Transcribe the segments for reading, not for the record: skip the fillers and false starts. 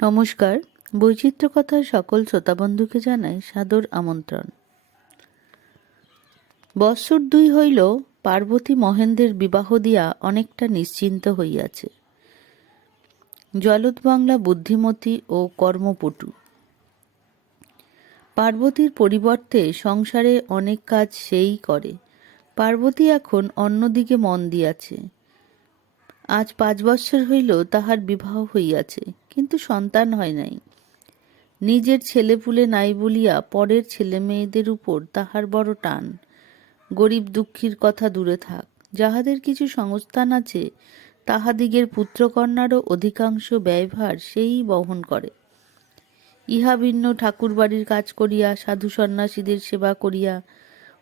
নমস্কার। বৈচিত্র্য কথার সকল শ্রোতাবন্ধুকে জানাই সাদর আমন্ত্রণ। বৎসর 2 হইল পার্বতী মহেন্দ্রের বিবাহ দিয়া অনেকটা নিশ্চিন্ত হইয়াছে। জলদ বাংলা বুদ্ধিমতী ও কর্মপটু। পার্বতীর পরিবর্তে সংসারে অনেক কাজ সেই করে। পার্বতী এখন অন্যদিকে মন দিয়াছে। আজ 5 বৎসর হইল তাহার বিবাহ হইয়াছে, কিন্তু সন্তান হয় নাই। নিজের ছেলেপুলে নাই বলিয়া পরের ছেলে মেয়েদের উপর তাহার বড় টান। গরিব দুঃখীর কথা দূরে থাক, যাহাদের কিছু সংস্থান আছে তাহাদিগের পুত্রকন্যারও অধিকাংশ ব্যয়ভার সেই বহন করে। ইহা ভিন্ন ঠাকুরবাড়ির কাজ করিয়া, সাধু সন্ন্যাসীদের সেবা করিয়া,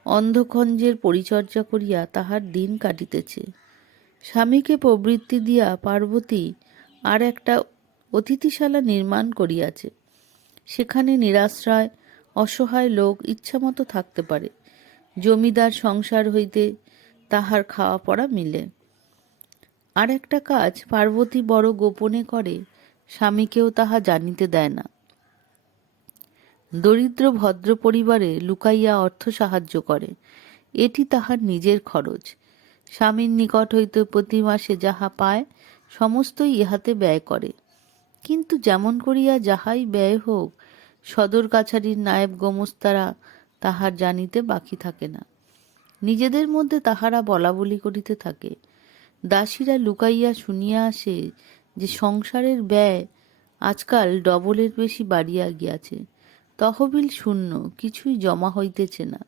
অন্ধখঞ্জের পরিচর্যা করিয়া তাহার দিন কাটিতেছে। স্বামীকে প্রবৃত্তি দিয়া পার্বতী আর একটা অতিথিশালা নির্মাণ করিয়াছে। সেখানে নিরাশ্রয় অসহায় লোক ইচ্ছামতো থাকতে পারে। জমিদার সংসার হইতে তাহার খাওয়া পড়া মিলে। আর একটা কাজ পার্বতী বড় গোপনে করে, স্বামীকেও তাহা জানিতে দেয় না। দরিদ্র ভদ্র পরিবারে লুকাইয়া অর্থ সাহায্য করে। এটি তাহার নিজের খরচ। স্বামীর নিকট হইতে প্রতি মাসে যাহা পায় সমস্তই ইহাতে ব্যয় করে। কিন্তু যেমন করিয়া যাহাই ব্যয় হোক, সদর কাছারির নায়েব গোমস্তারা তাহার জানিতে বাকি থাকে না। নিজেদের মধ্যে তাহারা বলাবলি করিতে থাকে। দাসীরা লুকাইয়া শুনিয়া আসে যে সংসারের ব্যয় আজকাল ডবলের বেশি বাড়িয়া গিয়াছে। তহবিল শূন্য, কিছুই জমা হইতেছে না।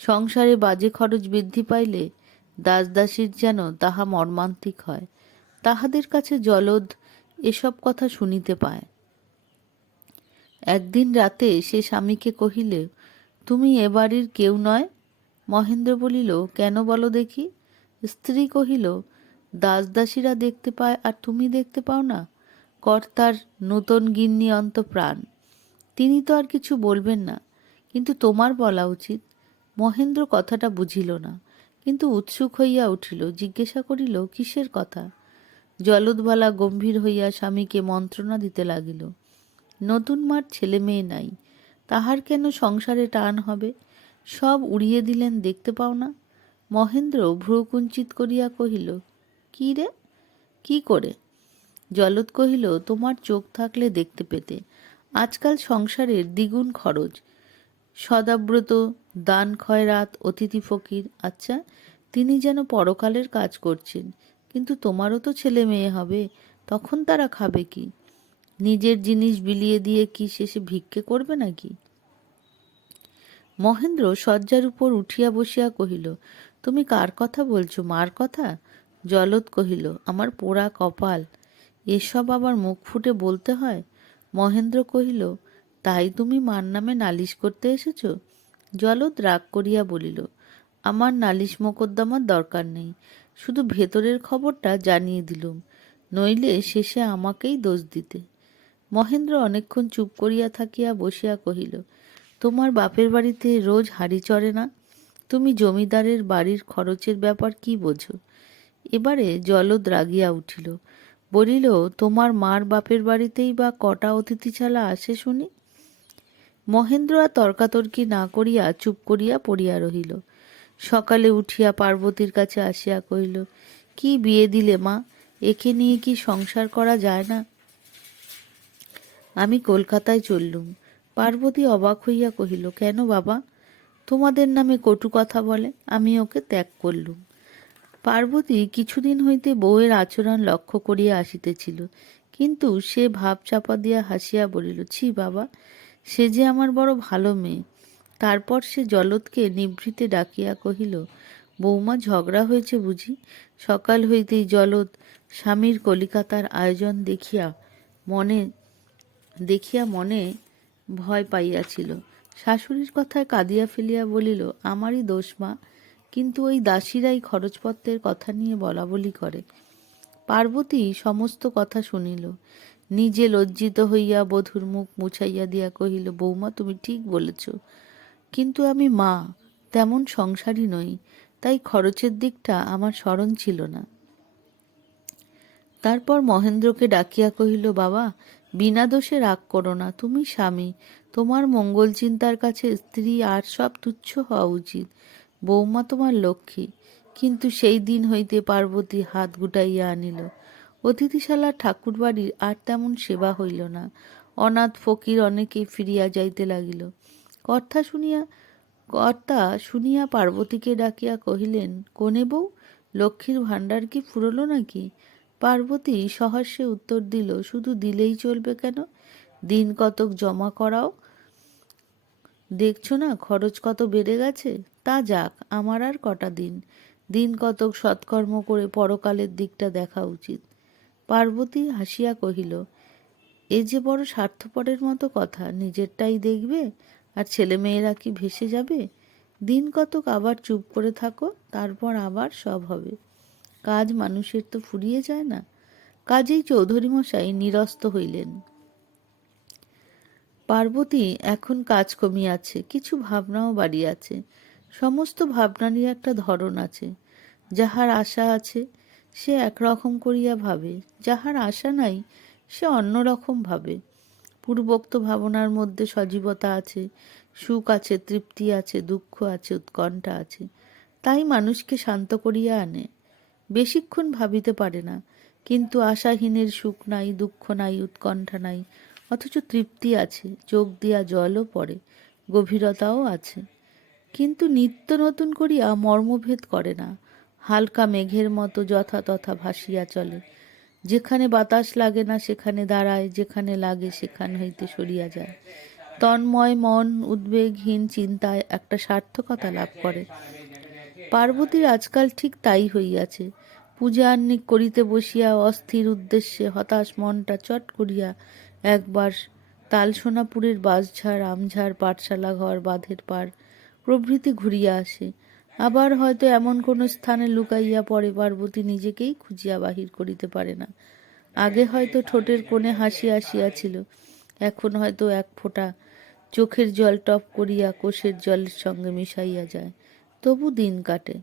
সংসারে বাজে খরচ বৃদ্ধি পাইলে দাসদাসীর যেন তাহা মর্মান্তিক হয়। তাহাদের কাছে জলদ এসব কথা শুনিতে পায়। একদিন রাতে সে স্বামীকে কহিল, তুমি এ বাড়ির কেউ নয়? মহেন্দ্র বলিল, কেন বলো দেখি? স্ত্রী কহিল, দাসদাসীরা দেখতে পায় আর তুমি দেখতে পাও না। কর্তার নূতন গিন্নি অন্তঃপ্রাণ, তিনি তো আর কিছু বলবেন না, কিন্তু তোমার বলা উচিত। মহেন্দ্র কথাটা বুঝিল না, কিন্তু উৎসুক হইয়া উঠিল। জিজ্ঞাসা করিল, কিসের কথা? জলদবালা গম্ভীর হইয়া স্বামীকে মন্ত্রণা দিতে লাগিল। নতুন মার ছেলে মেয়ে নাই, তাহার কেন সংসারে টান হবে? সব উড়িয়ে দিলেন, দেখতে পাও না? মহেন্দ্র ভ্রুকুঞ্চিত করিয়া কহিল, কি রে, কি করে? জলদ কহিল, তোমার চোখ থাকলে দেখতে পেতে। আজকাল সংসারের দ্বিগুণ খরচ। সদাব্রত, দান খয়রাত, অতিথি ফকির। আচ্ছা, তিনি যেন পরকালের কাজ করছেন, কিন্তু তোমারও তো ছেলে মেয়ে হবে, তখন তারা খাবে কি? নিজের জিনিস বিলিয়ে দিয়ে কি শেষে ভিক্ষে করবে নাকি? মহেন্দ্র শয্যার উপর উঠিয়া বসিয়া কহিল, তুমি কার কথা বলছো, মার কথা? জলদ কহিল, আমার পোড়া কপাল, এসব আবার মুখ ফুটে বলতে হয়? মহেন্দ্র কহিল, তাই তুমি মার নামে নালিশ করতে এসেছ? জলদ রাগ করিয়া বলিল, আমার নালিশ মোকদ্দমার দরকার নেই, শুধু ভেতরের খবরটা জানিয়ে দিলুম, নইলে শেষে আমাকেই দোষ দিতে। মহেন্দ্র অনেকক্ষণ চুপ করিয়া থাকিয়া বসিয়া কহিল, তোমার বাপের বাড়িতে রোজ হাঁড়ি চড়ে না? তুমি জমিদারের বাড়ির খরচের ব্যাপার কি বোঝো? এবারে জলদ রাগিয়া উঠিল, বলিল, তোমার মার বাপের বাড়িতেই বা কটা অতিথিশালা আসে শুনি? মহেন্দ্র আর তর্কাতর্কি না করিয়া চুপ করিয়া পড়িয়া রহিল। সকালে উঠিয়া পার্বতীর কাছে আসিয়া কহিল, কি বিয়ে দিলে মা, একে নিয়ে কি সংসার করা যায় না? আমি কলকাতায় চললুম। পার্বতী অবাক হইয়া কহিল, কেন বাবা? তোমাদের নামে কটু কথা বলে, আমি ওকে ত্যাগ করলুম। পার্বতী কিছুদিন হইতে বউয়ের আচরণ লক্ষ্য করিয়া আসিতেছিল, কিন্তু সে ভাব চাপা দিয়া হাসিয়া বলিল, ছি বাবা, সে যে আমার বড় ভালো মেয়ে। তারপর সে জলদকে নিভৃতে ডাকিয়া কহিল, বৌমা, ঝগড়া হয়েছে বুঝি? সকাল হইতেই জলদ স্বামীর কলিকাতার আয়োজন দেখিয়া মনে ভয় পাইয়াছিল। শাশুড়ির কথায় কাঁদিয়া ফেলিয়া বলিল, আমারই দোষ মা, কিন্তু ওই দাসীরাই খরচপত্রের কথা নিয়ে বলাবলি করে। পার্বতী সমস্ত কথা শুনিল। নিজে লজ্জিত হইয়া বধূর মুখ মুছাইয়া দিয়া কহিল, বৌমা, তুমি ঠিক বলেছ, কিন্তু আমি মা, তেমন সংসারী নই, তাই খরচের দিকটা আমার স্মরণ ছিল না। তারপর মহেন্দ্রকে ডাকিয়া কহিল, বাবা, বিনা দোষে রাগ করো না, তুমি স্বামী, তোমার মঙ্গল চিন্তার কাছে স্ত্রী আর সব তুচ্ছ হওয়া উচিত। বৌমা তোমার লক্ষ্মী। কিন্তু সেই দিন হইতে পার্বতী হাত গুটাইয়া আনিল। অতিথিশালার ঠাকুরবাড়ির আর তেমন সেবা হইল না। অনাথ ফকির অনেকেই ফিরিয়া যাইতে লাগিল। কর্তা শুনিয়া পার্বতীকে ডাকিয়া কহিলেন, কোনে বউ, লক্ষ্মীর ভাণ্ডার কি ফুরল নাকি? পার্বতী সহাস্যে উত্তর দিল, শুধু দিলেই চলবে কেন? দিন কতক জমা করাও, দেখছো না খরচ কত বেড়ে গেছে। তা যাক, আমার আর কটা দিন, দিন কতক সৎকর্ম করে পরকালের দিকটা দেখা উচিত। পার্বতী হাসিয়া কহিল, এ যে বড় স্বার্থপরের মতো কথা, নিজেরটাই দেখবে আর ছেলেমেয়েরা কি ভেসে যাবে? দিন কতক আবার চুপ করে থাকো, তারপর আবার সব হবে। কাজ মানুষের তো ফুরিয়ে যায় না। কাজেই চৌধুরীমশাই নিরস্ত হইলেন। পার্বতী এখন কাজ কমিয়াছে, কিছু ভাবনাও বাড়িয়াছে। সমস্ত ভাবনারই একটা ধরন আছে। যাহার আশা আছে সে একরকম করিয়া ভাবে, যাহার আশা নাই সে অন্য রকম ভাবে। পূর্বোক্ত ভাবনার মধ্যে সজীবতা আছে, সুখ আছে, তৃপ্তি আছে, দুঃখ আছে, উৎকণ্ঠা আছে। তাই মানুষকে শান্ত করিয়া আনে। বেশিক্ষণ ভাবিতে পারে না, কিন্তু আশাহীনের সুখ নাই, দুঃখ নাই, উৎকণ্ঠা নাই, অথচ তৃপ্তি আছে, চোখ দিয়া জলও পড়ে, গভীরতাও আছে। কিন্তু নিত্য নতুন করিয়া মর্মভেদ করে না, হালকা মেঘের মতো যথা তথা ভাসিয়া চলে। যেখানে বাতাস লাগে না সেখানে দাঁড়ায়, যেখানে লাগে সেখান হইতে সরিয়া যায়। তন্ময় মন উদ্বেগহীন চিন্তায় একটা সার্থকতা লাভ করে। পার্বতীর আজকাল ঠিক তাই হইয়াছে। পূজা আহ্নিক করিতে বসিয়া অস্থির উদ্দেশ্যে হতাশ মনটা চট করিয়া একবার তালসোনাপুরের বাঁশঝাড়, আমঝাড়, পাঠশালা ঘর, বাঁধের পাড় প্রভৃতি ঘুরিয়া আসে। আবার হয়তো এমন কোনো স্থানে লুকাইয়া পড়ে, পার্বতী নিজেকেই খুঁজিয়া বাহির করিতে পারে না। আগে হয়তো ঠোঁটের কোণে হাসি আসিয়াছিল, এখন হয়তো এক ফোঁটা চোখের জল টপ করিয়া কোষের জলের সঙ্গে মিশাইয়া যায়। তবু দিন কাটে।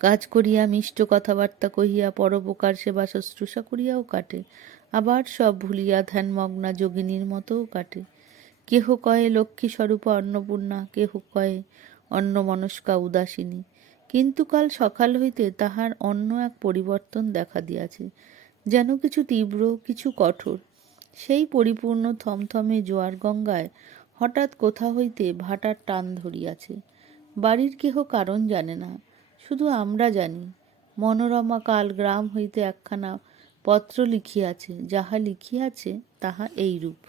কাজ করিয়া, মিষ্ট কথাবার্তা কহিয়া, পরোপকার সেবা শুশ্রূষা করিয়াও কাটে। আবার সব ভুলিয়া ধ্যানমগ্না যোগিনীর মতোও কাটে। কেহ কয়ে লক্ষ্মী স্বরূপা অন্নপূর্ণা, কেহ কয়ে অন্যমনস্কা উদাসিনী। কিন্তু কাল সকাল হইতে তাহার অন্য এক পরিবর্তন দেখা দিয়াছে, যেন কিছু তীব্র, কিছু কঠোর। সেই পরিপূর্ণ থমথমে জোয়ার গঙ্গায় হঠাৎ কোথা হইতে ভাটার টান ধরিয়াছে। বাড়ির কেহ কারণ জানে না, শুধু আমরা জানি। মনোরমা কাল গ্রাম হইতে একখানা পত্র লিখিয়াছে, যাহা লিখিয়াছে তাহা এইরূপ।